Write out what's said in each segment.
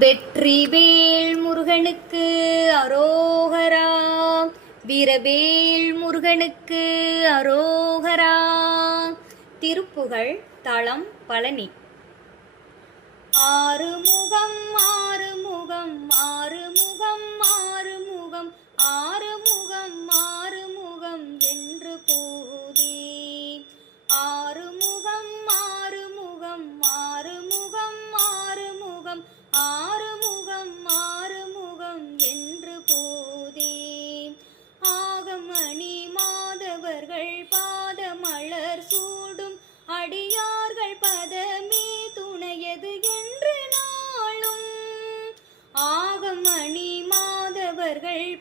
வெற்றிவேல் முருகனுக்கு அரோகரா. வீரவேல் முருகனுக்கு அரோகரா. திருப்புகழ் தளம் பழனி. ஆறுமுகம் ஆறுமுகம்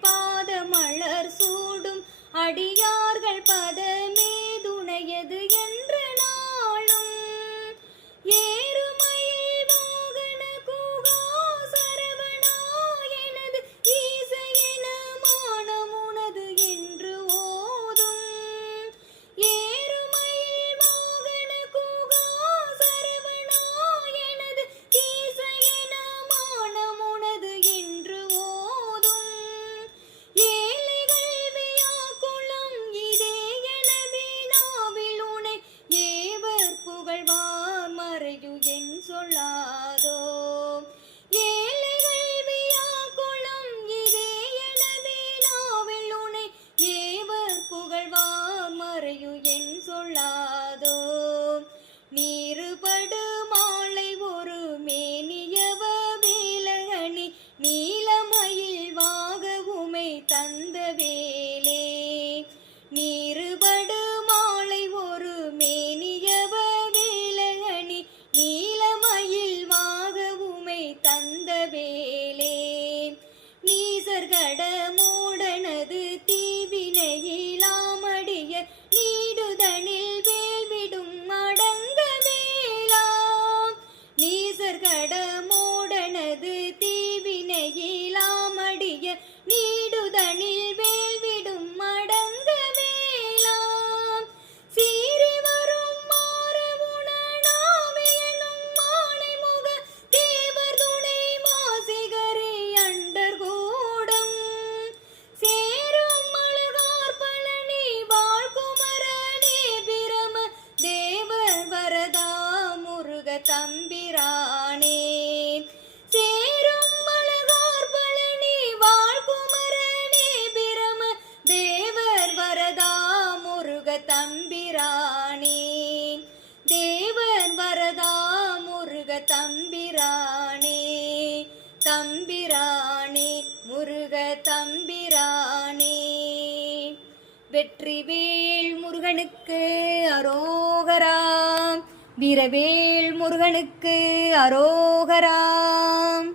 பாத மலர் சூடும் அடியார்கள் பத தம்பிரானே. சேரும் மலகார் பழனி வாழ்குமரனே பிரம தேவர் வரதா முருக தம்பிரானே. தேவர் வரதா முருக தம்பிரானே. தம்பிரானே முருக தம்பிரானே. வெற்றிவேல் முருகனுக்கு அரோகரா. வீரவேல் முருகனுக்கு அரோகராம்